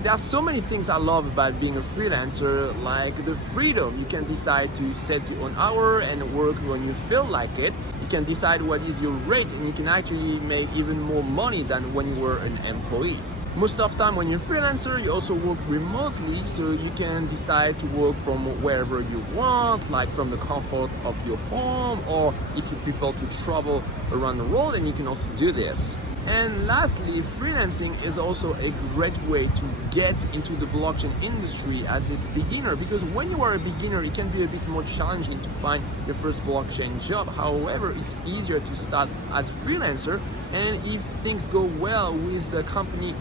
There are so many things I love about being a freelancer, like the freedom. You can decide to set your own hour and work when you feel like it. You can decide what is your rate, and you can actually make even more money than when you were an employee. Most of the time when you're a freelancer, you also work remotely, so you can decide to work from wherever you want, like from the comfort of your home, or if you prefer to travel around the world, and you can also do this. And lastly, freelancing is also a great way to get into the blockchain industry as a beginner, because when you are a beginner, it can be a bit more challenging to find your first blockchain job. However, it's easier to start as a freelancer, and if things go well with the company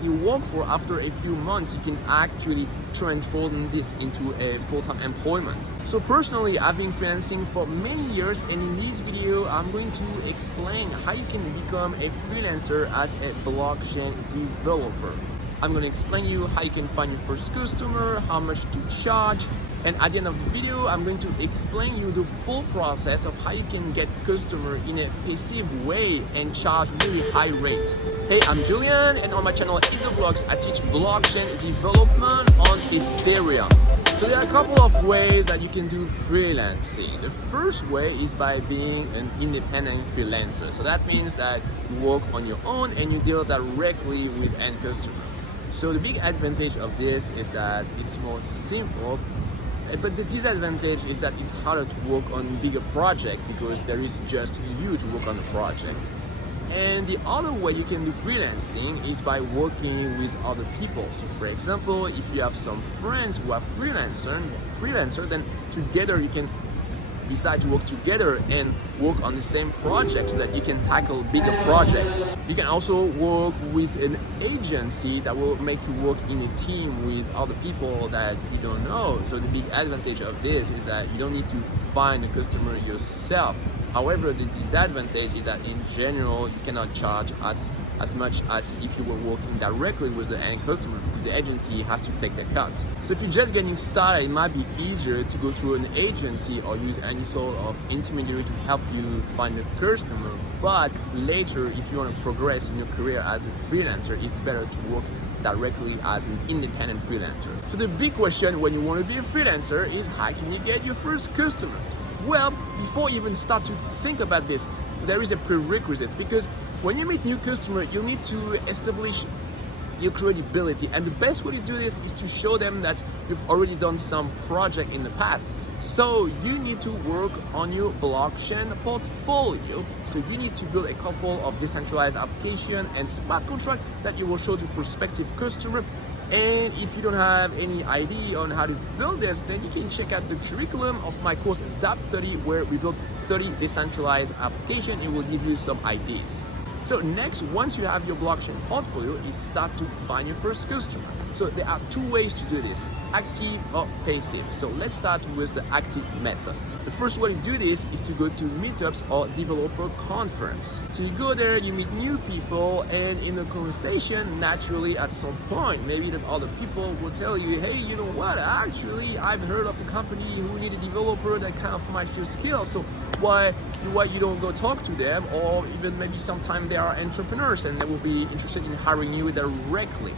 you work for, after a few months, you can actually transform this into a full-time employment. So personally, I've been freelancing for many years, and in this video, I'm going to explain how you can become a freelancer as a blockchain developer. I'm going to explain you how you can find your first customer, how much to charge, and at the end of the video, I'm going to explain you the full process of how you can get customer in a passive way and charge really high rate. Hey, I'm Julian, and on my channel EatTheBlocks, I teach blockchain development on Ethereum. So there are a couple of ways that you can do freelancing. The first way is by being an independent freelancer. So that means that you work on your own and you deal directly with end customer. So the big advantage of this is that it's more simple, but the disadvantage is that it's harder to work on bigger projects because there is just you to work on the project. And the other way you can do freelancing is by working with other people. So for example, if you have some friends who are freelancer, then together you can decide to work together and work on the same project so that you can tackle bigger projects. You can also work with an agency that will make you work in a team with other people that you don't know. So the big advantage of this is that you don't need to find a customer yourself. However, the disadvantage is that in general, you cannot charge as much as if you were working directly with the end customer, because the agency has to take the cut. So if you're just getting started, it might be easier to go through an agency or use any sort of intermediary to help you find a customer. But later, if you want to progress in your career as a freelancer, it's better to work directly as an independent freelancer. So the big question when you want to be a freelancer is, how can you get your first customer? Well, before you even start to think about this, there is a prerequisite, because when you meet new customer, you need to establish your credibility, and the best way to do this is to show them that you've already done some project in the past. So you need to work on your blockchain portfolio. So you need to build a couple of decentralized application and smart contract that you will show to prospective customer. And if you don't have any idea on how to build this, then you can check out the curriculum of my course Adapt 30, where we build 30 decentralized applications. It will give you some ideas. So next, once you have your blockchain portfolio, you start to find your first customer. So there are two ways to do this, active or passive. So let's start with the active method. The first way to do this is to go to meetups or developer conference. So you go there, you meet new people, and in a conversation, naturally at some point, maybe that other people will tell you, hey, you know what, actually I've heard of a company who need a developer that kind of match your skills. So why you don't go talk to them, or even maybe sometime they are entrepreneurs and they will be interested in hiring you directly.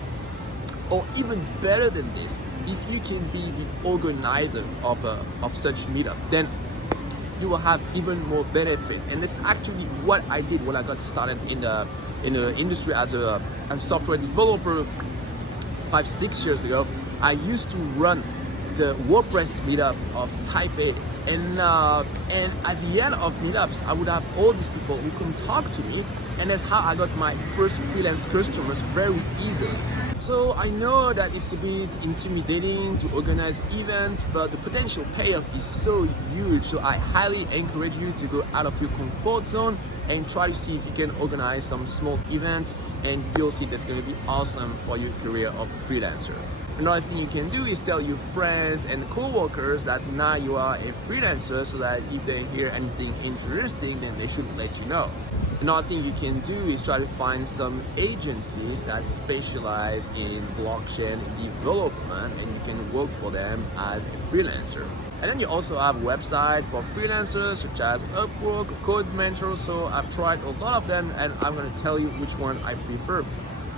Or even better than this, if you can be the organizer of such meetup, then you will have even more benefit. And that's actually what I did when I got started in the industry as a software developer 5-6 years ago. I used to run the WordPress meetup of Taipei, and at the end of meetups, I would have all these people who come talk to me, and that's how I got my first freelance customers very easily. So I know that it's a bit intimidating to organize events, but the potential payoff is so huge. So I highly encourage you to go out of your comfort zone and try to see if you can organize some small events, and you'll see that's going to be awesome for your career of freelancer. Another thing you can do is tell your friends and co-workers that now you are a freelancer, so that if they hear anything interesting, then they should let you know. Another thing you can do is try to find some agencies that specialize in blockchain development, and you can work for them as a freelancer. And then you also have websites for freelancers such as Upwork, Code Mentor. So I've tried a lot of them, and I'm going to tell you which one I prefer.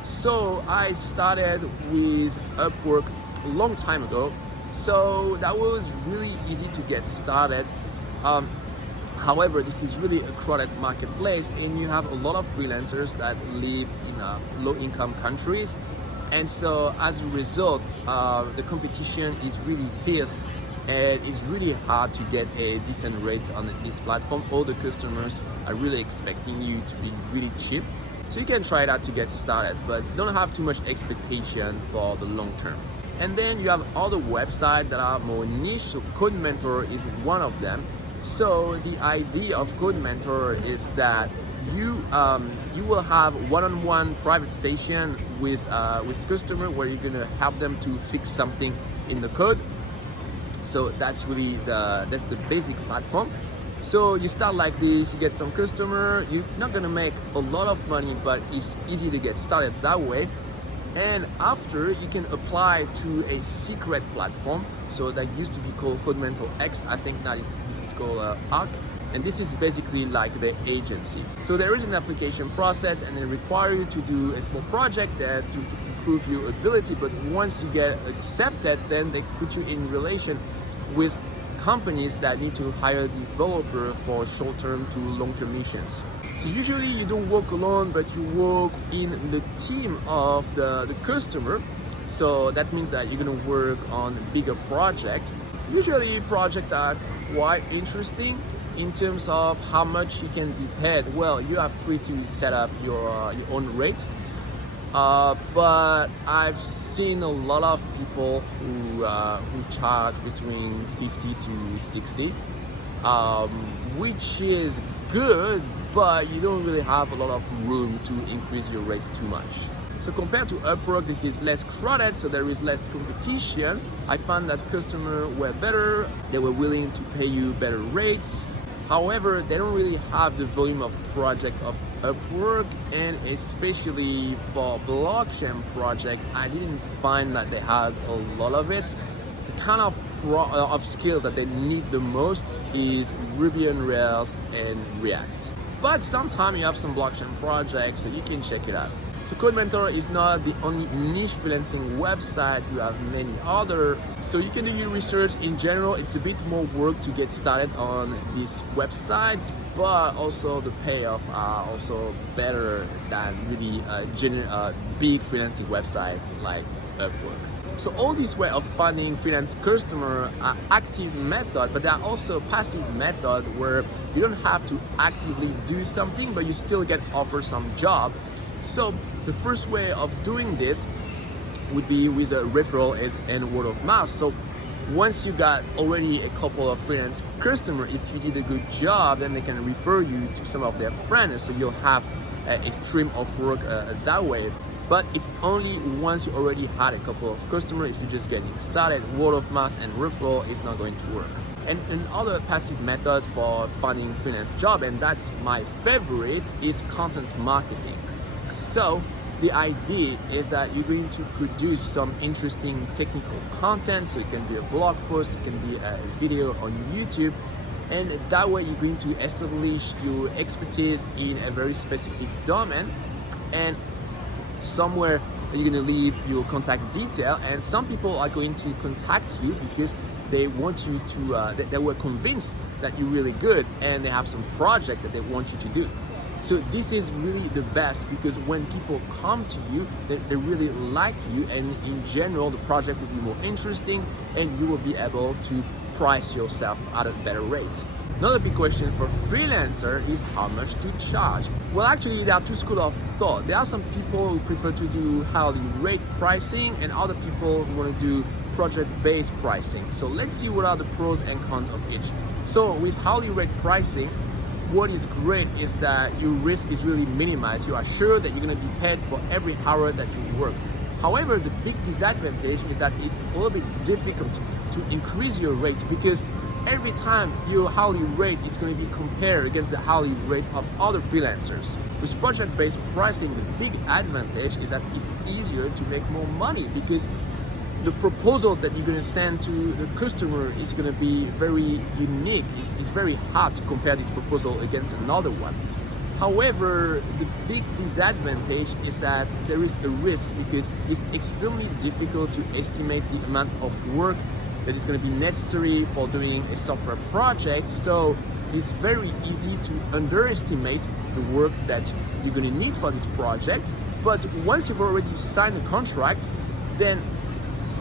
So I started with Upwork a long time ago, so that was really easy to get started. However, this is really a crowded marketplace, and you have a lot of freelancers that live in low-income countries, and so as a result, the competition is really fierce, and it's really hard to get a decent rate on this platform. All the customers are really expecting you to be really cheap. So you can try that to get started, but don't have too much expectation for the long term. And then you have other websites that are more niche, so Code Mentor is one of them. So the idea of Code Mentor is that you will have one-on-one private session with customer where you're gonna help them to fix something in the code. So that's really that's the basic platform. So you start like this, you get some customer, you're not gonna make a lot of money, but it's easy to get started that way. And after, you can apply to a secret platform. So that used to be called Code Mentor X. I think now this is called Arc. And this is basically like the agency. So there is an application process, and they require you to do a small project there to prove your ability. But once you get accepted, then they put you in relation with companies that need to hire developer for short-term to long-term missions. So usually you don't work alone, but you work in the team of the customer. So that means that you're gonna work on a bigger project. Usually projects are quite interesting in terms of how much you can be paid. Well, you are free to set up your own rate. But I've seen a lot of people who charge between 50 to 60, which is good, but you don't really have a lot of room to increase your rate too much. So compared to Upwork, this is less crowded, so there is less competition. I found that customers were better, they were willing to pay you better rates. However, they don't really have the volume of project of Upwork, and especially for blockchain project, I didn't find that they had a lot of it. The kind of skill that they need the most is Ruby on Rails and React. But sometimes you have some blockchain projects, so you can check it out. So Code Mentor is not the only niche freelancing website, you have many other. So you can do your research. In general, it's a bit more work to get started on these websites, but also the payoff are also better than really big freelancing website like Upwork. So all these way of finding freelance customer are active method, but there are also passive method where you don't have to actively do something, but you still get offered some job. So the first way of doing this would be with a referral and word of mouth. So once you got already a couple of freelance customers, if you did a good job, then they can refer you to some of their friends. So you'll have a stream of work that way. But it's only once you already had a couple of customers. If you're just getting started, word of mouth and referral is not going to work. And another passive method for finding freelance job, and that's my favorite, is content marketing. So the idea is that you're going to produce some interesting technical content. So it can be a blog post, it can be a video on YouTube, and that way you're going to establish your expertise in a very specific domain, and somewhere you're going to leave your contact detail, and some people are going to contact you because they want you to they were convinced that you're really good, and they have some project that they want you to do. So this is really the best, because when people come to you, they really like you, and in general the project will be more interesting, and you will be able to price yourself at a better rate. Another big question for freelancer is how much to charge. Well, actually there are two schools of thought. There are some people who prefer to do hourly rate pricing, and other people who want to do project-based pricing. So let's see what are the pros and cons of each. So with hourly rate pricing, what is great is that your risk is really minimized. You are sure that you're going to be paid for every hour that you work. However, the big disadvantage is that it's a little bit difficult to increase your rate, because every time your hourly rate is going to be compared against the hourly rate of other freelancers. With project-based pricing, the big advantage is that it's easier to make more money, because the proposal that you're going to send to the customer is going to be very unique. It's very hard to compare this proposal against another one. However, the big disadvantage is that there is a risk because it's extremely difficult to estimate the amount of work that is going to be necessary for doing a software project. So it's very easy to underestimate the work that you're going to need for this project. But once you've already signed a contract, then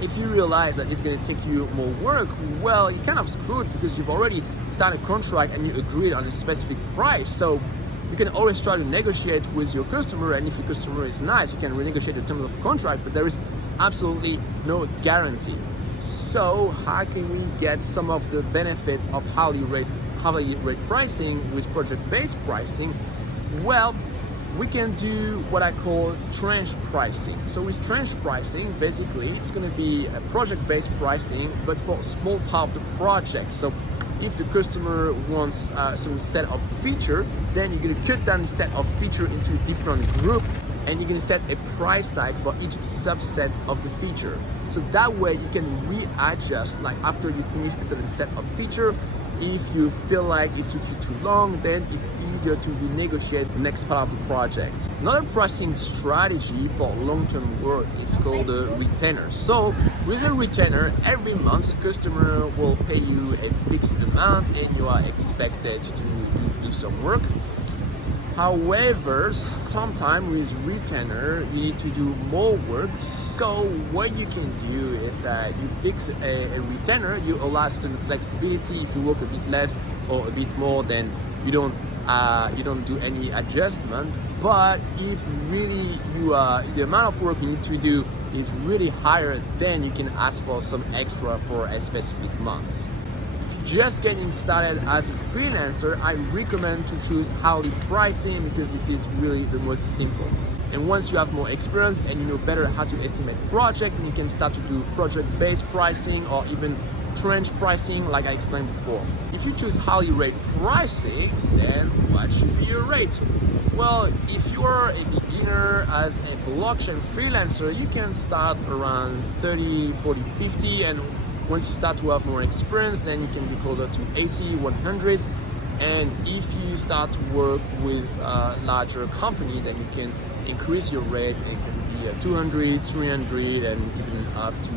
if you realize that it's going to take you more work, well, you're kind of screwed because you've already signed a contract and you agreed on a specific price. So you can always try to negotiate with your customer, and if your customer is nice, you can renegotiate the terms of the contract, but there is absolutely no guarantee. So how can we get some of the benefit of hourly rate pricing with project-based pricing? Well, we can do what I call tranche pricing. So with tranche pricing, basically it's going to be a project-based pricing, but for a small part of the project. So if the customer wants some set of feature, then you're going to cut down the set of feature into a different group, and you're going to set a price tag for each subset of the feature. So that way you can readjust, like after you finish a certain set of feature. If you feel like it took you too long, then it's easier to renegotiate the next part of the project. Another pricing strategy for long-term work is called a retainer. So with a retainer, every month customer will pay you a fixed amount and you are expected to do some work. However, sometimes with retainer, you need to do more work. So what you can do is that you fix a retainer, you allow certain flexibility. If you work a bit less or a bit more, then you don't do any adjustment. But if really the amount of work you need to do is really higher, then you can ask for some extra for a specific month. Just getting started as a freelancer, I recommend to choose hourly pricing because this is really the most simple. And once you have more experience and you know better how to estimate project, you can start to do project-based pricing or even tranche pricing like I explained before. If you choose hourly rate pricing, then what should be your rate? Well, if you're a beginner as a blockchain freelancer, you can start around 30, 40, 50, and once you start to have more experience, then you can be closer to 80, 100. And if you start to work with a larger company, then you can increase your rate. It can be 200, 300, and even up to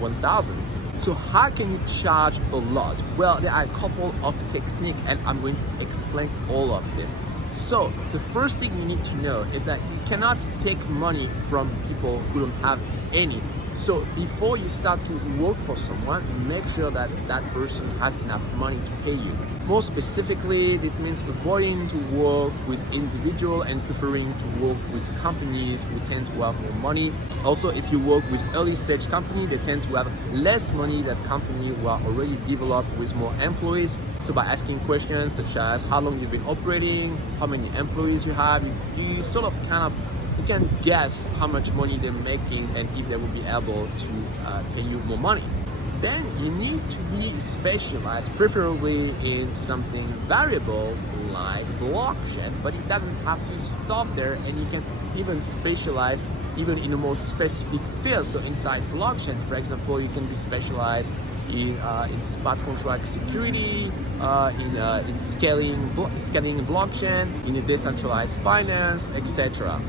1,000. So how can you charge a lot? Well, there are a couple of techniques, and I'm going to explain all of this. So the first thing you need to know is that you cannot take money from people who don't have any. So before you start to work for someone, make sure that that person has enough money to pay you. More specifically, it means avoiding to work with individuals and preferring to work with companies who tend to have more money. Also, if you work with early stage companies, they tend to have less money than companies who are already developed with more employees. So by asking questions such as how long you've been operating, how many employees you have, you sort of you can guess how much money they're making and if they will be able to pay you more money. Then you need to be specialized, preferably in something variable like blockchain, but it doesn't have to stop there, and you can even specialize even in a more specific field. So inside blockchain, for example, you can be specialized in smart contract security, in scaling blockchain, in a decentralized finance, etc.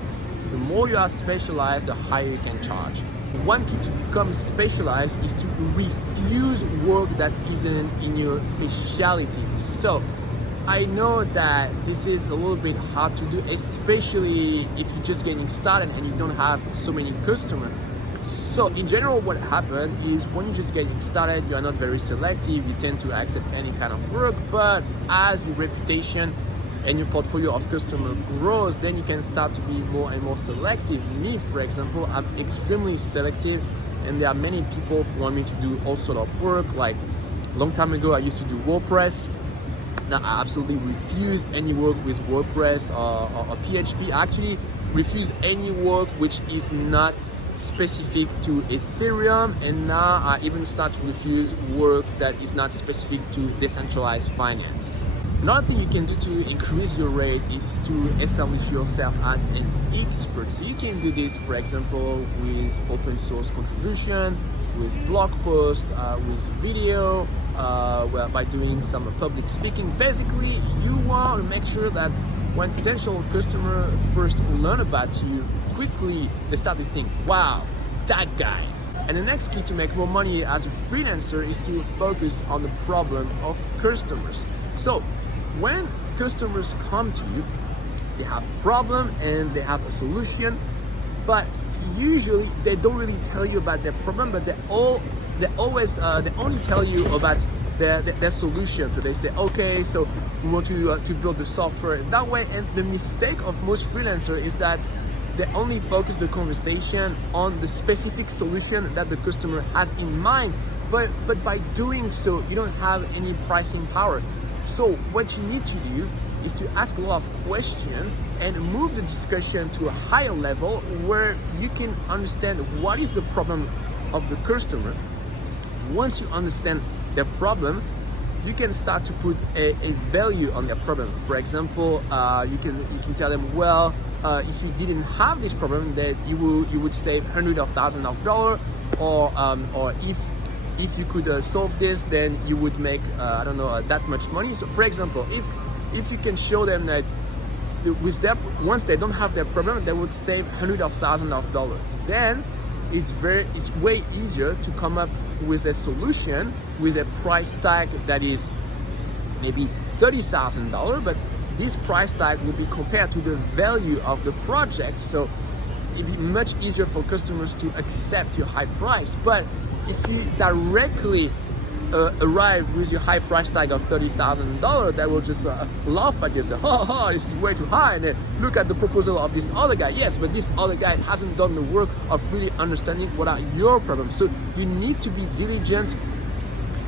The more you are specialized, the higher you can charge. One key to become specialized is to refuse work that isn't in your specialty. So I know that this is a little bit hard to do, especially if you're just getting started and you don't have so many customers. So in general, what happens is when you're just getting started, you are not very selective, you tend to accept any kind of work, but as your reputation and your portfolio of customer grows, then you can start to be more and more selective. Me, for example, I'm extremely selective, and there are many people who want me to do all sort of work. Like a long time ago, I used to do WordPress. Now I absolutely refuse any work with WordPress or PHP. I actually refuse any work which is not specific to Ethereum, and now I even start to refuse work that is not specific to decentralized finance. Another thing you can do to increase your rate is to establish yourself as an expert. So you can do this, for example, with open source contribution, with blog posts, with video, by doing some public speaking. Basically, you want to make sure that when potential customer first learn about you, quickly they start to think, wow, that guy. And the next key to make more money as a freelancer is to focus on the problem of customers. So when customers come to you, they have a problem and they have a solution, but usually they don't really tell you about their problem, but they only tell you about their solution. So they say, okay, so we want to build the software that way. And the mistake of most freelancers is that they only focus the conversation on the specific solution that the customer has in mind. But by doing so, you don't have any pricing power. So what you need to do is to ask a lot of questions and move the discussion to a higher level where you can understand what is the problem of the customer. Once you understand the problem, you can start to put a value on their problem. For example, you can tell them, well, if you didn't have this problem, that you would save hundreds of thousands of dollars, or if you could solve this, then you would make I don't know, that much money. So for example, if you can show them that once they don't have their problem, they would save hundreds of thousands of dollars, then it's way easier to come up with a solution with a price tag that is maybe $30,000, but this price tag will be compared to the value of the project, so it'd be much easier for customers to accept your high price. But if you directly arrive with your high price tag of $30,000, they will just laugh at you and say, oh, this is way too high, and then look at the proposal of this other guy. Yes, but this other guy hasn't done the work of really understanding what are your problems. So you need to be diligent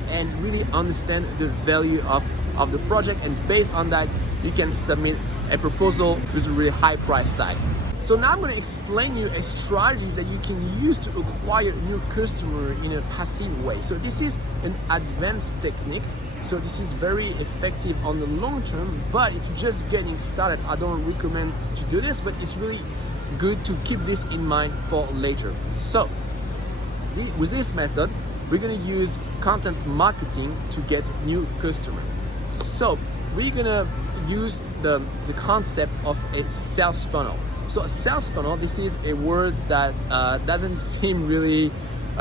and really understand the value of the project, and based on that, you can submit a proposal with a really high price tag. So now I'm going to explain you a strategy that you can use to acquire new customer in a passive way. So this is an advanced technique. So this is very effective on the long term, but if you're just getting started, I don't recommend to do this, but it's really good to keep this in mind for later. So with this method, we're going to use content marketing to get new customer. So we're going to use the concept of a sales funnel. So a sales funnel, this is a word that doesn't seem really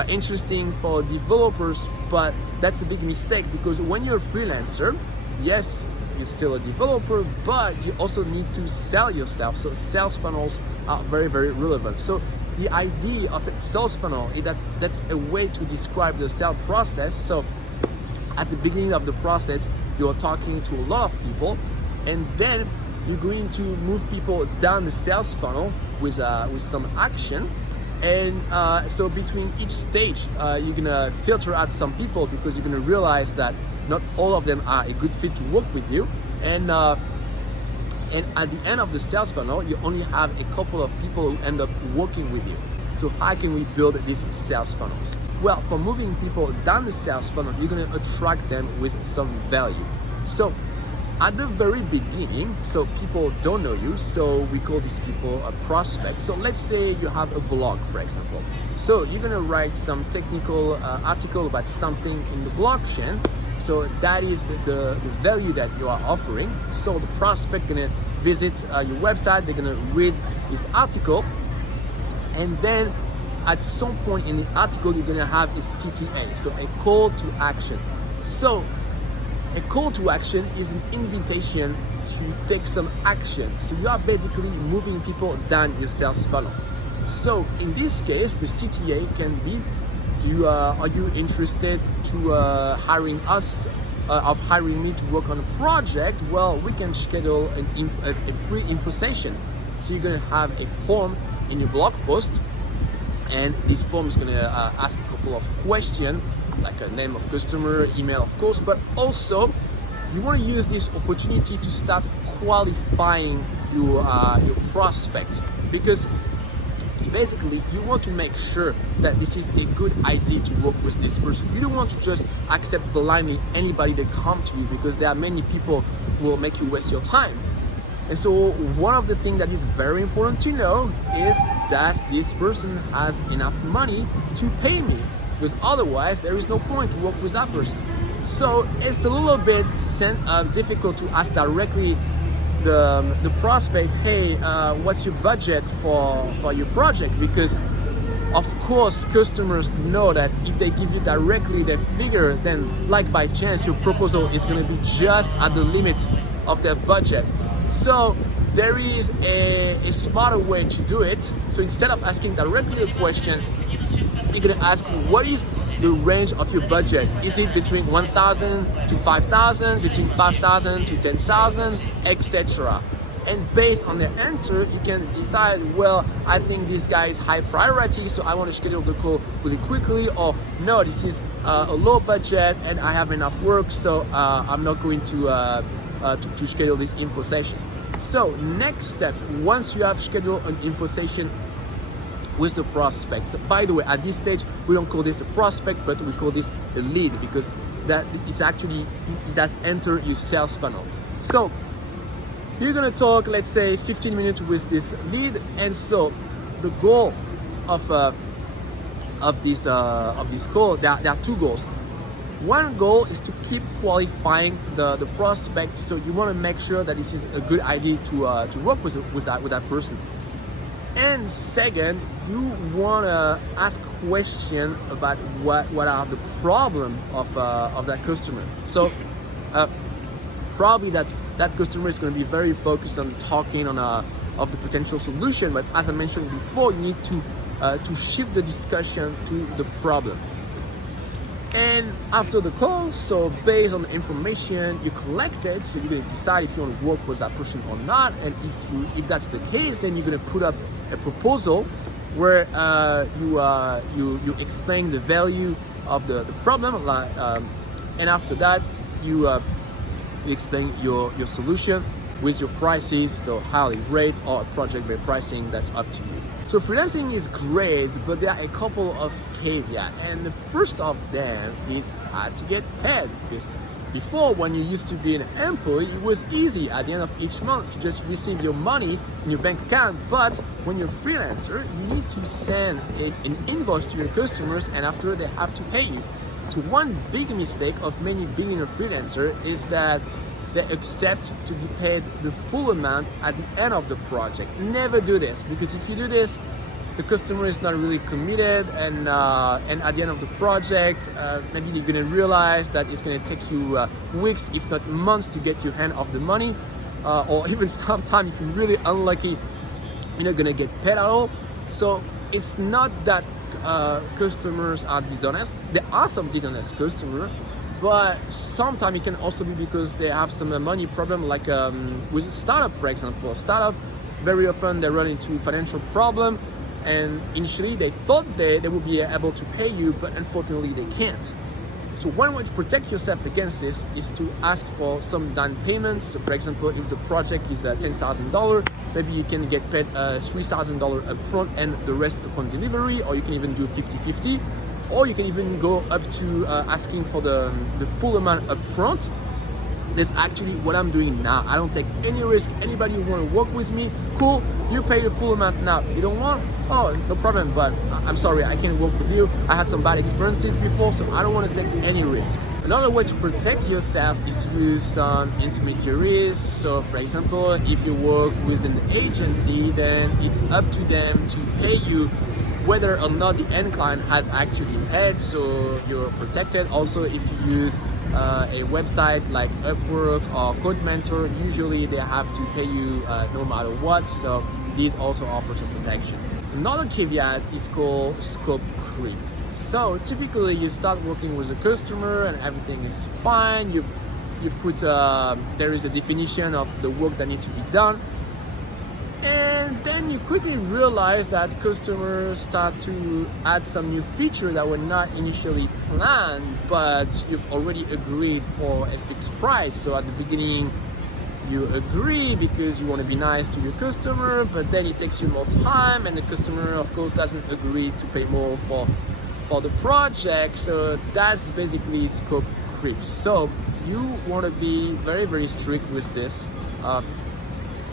interesting for developers, but that's a big mistake, because when you're a freelancer, yes, you're still a developer, but you also need to sell yourself. So sales funnels are very, very relevant. So the idea of a sales funnel is that's a way to describe the sales process. So at the beginning of the process, you're talking to a lot of people, and then you're going to move people down the sales funnel with some action. And so between each stage, you're gonna filter out some people, because you're gonna realize that not all of them are a good fit to work with you. And at the end of the sales funnel, you only have a couple of people who end up working with you. So how can we build these sales funnels? Well, for moving people down the sales funnel, you're gonna attract them with some value. So at the very beginning, so people don't know you, so we call these people a prospect. So let's say you have a blog, for example. So you're gonna write some technical article about something in the blockchain. So that is the value that you are offering. So the prospect gonna visit your website, they're gonna read this article, and then at some point in the article, you're gonna have a CTA, so a call to action. So a call to action is an invitation to take some action. So you are basically moving people down your sales funnel. So in this case, the CTA can be, are you interested to hiring me to work on a project? Well, we can schedule a free info session. So you're gonna have a form in your blog post, and this form is gonna ask a couple of questions, like a name of customer, email of course, but also you want to use this opportunity to start qualifying your prospect, because basically you want to make sure that this is a good idea to work with this person. You don't want to just accept blindly anybody that comes to you, because there are many people who will make you waste your time. And so one of the things that is very important to know is, does this person has enough money to pay me? Because otherwise there is no point to work with that person. So it's a little bit difficult to ask directly the prospect, hey, what's your budget for your project? Because of course customers know that if they give you directly their figure, then like by chance your proposal is going to be just at the limit of their budget. So there is a smarter way to do it. So instead of asking directly a question, you're going to ask, what is the range of your budget? Is it between 1,000 to 5,000, between 5,000 to 10,000, etc.? And based on the answer, you can decide, well, I think this guy is high priority, so I want to schedule the call really quickly, or no, this is a low budget and I have enough work, so I'm not going to schedule this info session. So next step, once you have scheduled an info session with the prospect. So by the way, at this stage, we don't call this a prospect, but we call this a lead, because that is actually, it has entered your sales funnel. So you're gonna talk, let's say 15 minutes with this lead, and so the goal of this call, there are two goals. One goal is to keep qualifying the prospect, so you want to make sure that this is a good idea to work with that person. And second, you want to ask questions about what are the problem of that customer. So probably that customer is going to be very focused on talking of the potential solution, but as I mentioned before, you need to shift the discussion to the problem. And after the call, so based on the information you collected, so you're going to decide if you want to work with that person or not. And if that's the case, then you're going to put up a proposal where you explain the value of the problem, and after that you explain your solution with your prices, so hourly rate or project-based pricing, that's up to you. So freelancing is great, but there are a couple of caveats, and the first of them is how to get paid. Because before, when you used to be an employee, it was easy at the end of each month to just receive your money in your bank account. But when you're a freelancer, you need to send an invoice to your customers, and after they have to pay you. So one big mistake of many beginner freelancers is that they accept to be paid the full amount at the end of the project. Never do this, because if you do this, the customer is not really committed, and at the end of the project, maybe you're gonna realize that it's gonna take you weeks, if not months, to get your hand off the money, or even sometimes, if you're really unlucky, you're not gonna get paid at all. So it's not that customers are dishonest. There are some dishonest customers, but sometimes it can also be because they have some money problem, like with a startup, for example. Startup, very often they run into financial problem, and initially they thought they would be able to pay you, but unfortunately they can't. So one way to protect yourself against this is to ask for some down payments. So for example, if the project is $10,000, maybe you can get paid $3,000 upfront and the rest upon delivery, or you can even do 50-50. Or you can even go up to asking for the full amount up front. That's actually what I'm doing now. I don't take any risk. Anybody who want to work with me, cool, you pay the full amount now. You don't want? Oh, no problem, but I'm sorry, I can't work with you. I had some bad experiences before, so I don't want to take any risk. Another way to protect yourself is to use some intermediaries. So for example, if you work with an agency, then it's up to them to pay you whether or not the end client has actually paid, so you're protected. Also, if you use a website like Upwork or Code Mentor, usually they have to pay you no matter what, so these also offer some protection. Another caveat is called scope creep. So typically you start working with a customer and everything is fine, you've put there is a definition of the work that needs to be done, and then you quickly realize that customers start to add some new features that were not initially planned, but you've already agreed for a fixed price. So at the beginning, you agree because you want to be nice to your customer, but then it takes you more time, and the customer, of course, doesn't agree to pay more for the project. So that's basically scope creep. So you want to be very, very strict with this.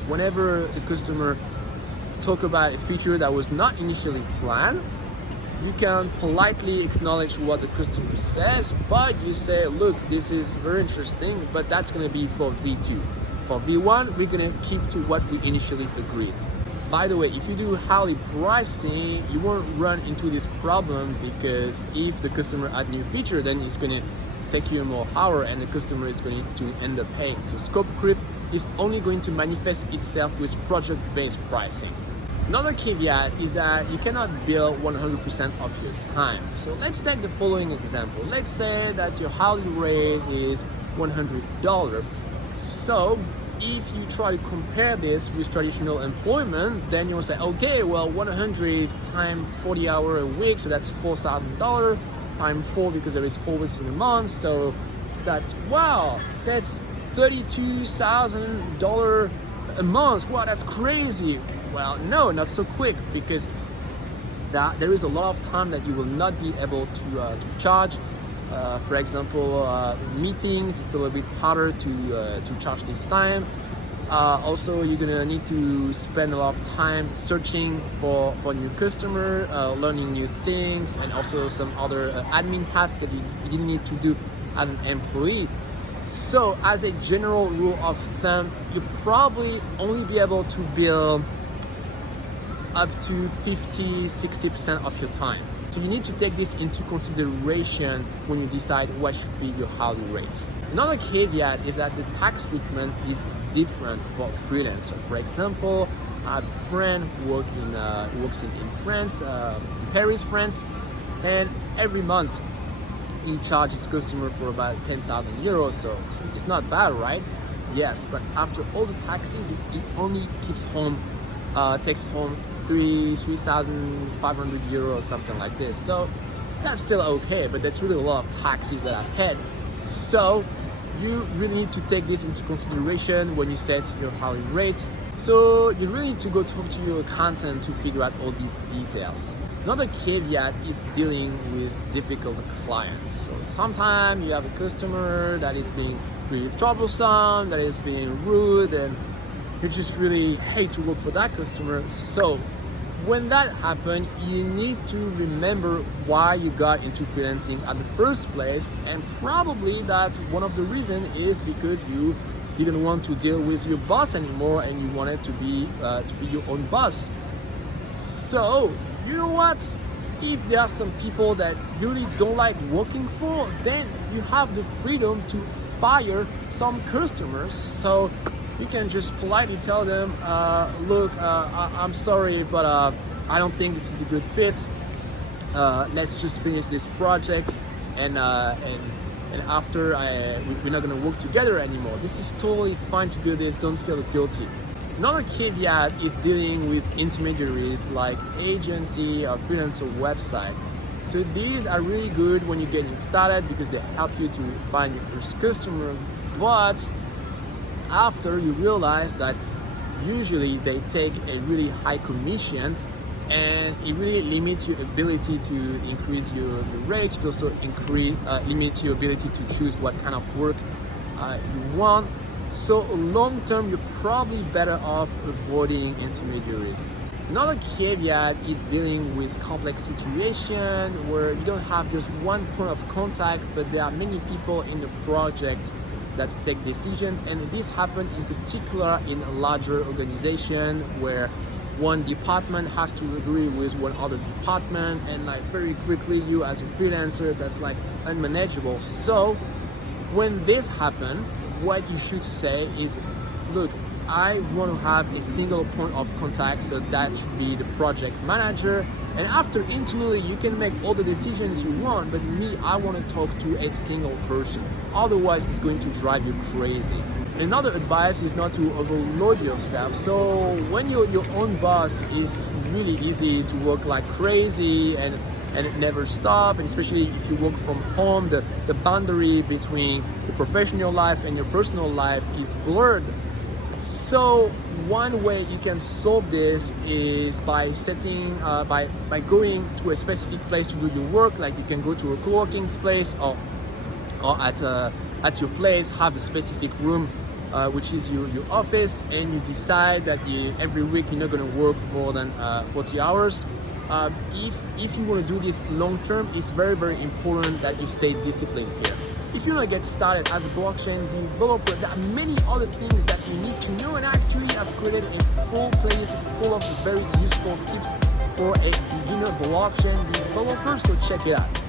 Whenever the customer talk about a feature that was not initially planned, you can politely acknowledge what the customer says, but you say, look, this is very interesting, but that's going to be for V2. for V1, we're gonna keep to what we initially agreed. By the way, if you do hourly pricing, you won't run into this problem, because if the customer add new feature, then it's gonna take you more hour and the customer is going to end up paying. So scope creep is only going to manifest itself with project-based pricing. Another caveat is that you cannot bill 100% of your time. So let's take the following example. Let's say that your hourly rate is $100. So if you try to compare this with traditional employment, then you'll say, okay, well, 100 times 40 hours a week, so that's $4,000 times 4, because there is 4 weeks in a month. So that's, wow, that's $32,000 a month. Wow, that's crazy. Well, no, not so quick, because there is a lot of time that you will not be able to charge. For example, meetings, it's a little bit harder to charge this time. Also, you're gonna need to spend a lot of time searching for new customer, learning new things, and also some other admin tasks that you didn't need to do as an employee. So as a general rule of thumb, you probably only be able to bill up to 50-60% of your time. So you need to take this into consideration when you decide what should be your hourly rate. Another caveat is that the tax treatment is different for freelancer. For example, I have a friend who works in France, in Paris, France, and every month he charges customer for about 10,000 euros. So it's not bad, right? Yes, but after all the taxes, he only takes home 3,500 euros, something like this. So that's still okay, but that's really a lot of taxes that I paid. So you really need to take this into consideration when you set your hourly rate. So you really need to go talk to your accountant to figure out all these details. Another caveat is dealing with difficult clients. So sometimes you have a customer that is being really troublesome, that is being rude, and you just really hate to work for that customer. So when that happens, you need to remember why you got into freelancing at the first place, and probably that one of the reasons is because you didn't want to deal with your boss anymore and you wanted to be your own boss. So you know what? If there are some people that you really don't like working for, then you have the freedom to fire some customers. So you can just politely tell them, look, I'm sorry, but I don't think this is a good fit. Let's just finish this project, and after we're not gonna work together anymore. This is totally fine to do this. Don't feel guilty. Another caveat is dealing with intermediaries like agency or freelancer website. So these are really good when you're getting started because they help you to find your first customer. But after you realize that usually they take a really high commission, and it really limits your ability to increase your rate. It also limits your ability to choose what kind of work you want. So long term, you're probably better off avoiding intermediaries. Another caveat is dealing with complex situation where you don't have just one point of contact, but there are many people in the project that take decisions, and this happens in particular in a larger organization where one department has to agree with one other department, and like very quickly you as a freelancer, that's like unmanageable. So when this happens, what you should say is, look, I want to have a single point of contact, so that should be the project manager, and after internally you can make all the decisions you want, but me, I want to talk to a single person, otherwise it's going to drive you crazy. Another advice is not to overload yourself. So when you're your own boss, it's really easy to work like crazy and it never stop, and especially if you work from home, the boundary between your professional life and your personal life is blurred. So one way you can solve this is by by going to a specific place to do your work. Like you can go to a co-working space or at your place have a specific room which is your office, and you decide that every week you're not going to work more than 40 hours. if you want to do this long term, it's very, very important that you stay disciplined here. If you want to get started as a blockchain developer, there are many other things that you need to know, and actually I've created a full playlist full of very useful tips for a beginner blockchain developer, so check it out.